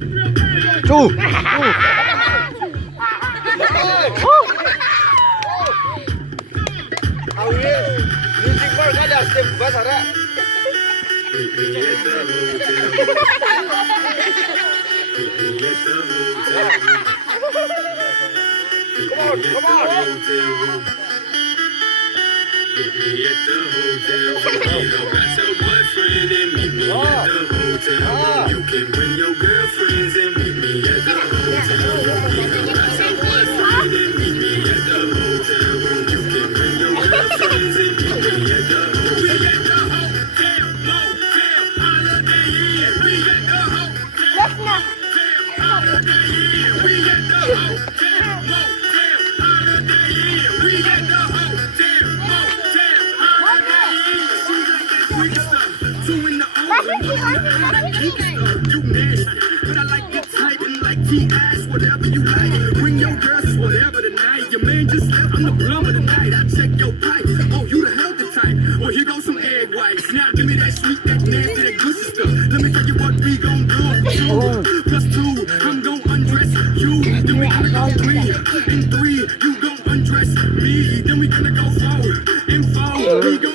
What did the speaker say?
쭉! 쭉! À oui, music bar kada step basara. Come on, come on. Meet me at the hotel. You know, got your boyfriend and meet me at the hotel. You can bring your girlfriends and meet me at the hotel. You know, got your boyfriend and meet me at the hotel. You can bring your girlfriends and meet me at the hotel. We at the hotel, motel, holiday inn. We at the hotel, motel, holiday inn. We at the hotel, motel, holiday inn. We at the hotel, motel, holiday inn. She like that freak stuff. Two in the oven, I keep stuff. You nasty, but I like it tight and like T-ass, whatever you like. Bring your girls, whatever tonight. Your man just left, I'm the plumber tonight. I check your pipe. Oh, you the healthy type. Well, here goes some egg whites. Now give me that sweet, that nasty, that good stuff. Let me tell you what we gon' do. Plus two, I'm gon' undress you. Then we gonna go three. In three, you gon' undress me. Then we gonna go forward. In four, we gon'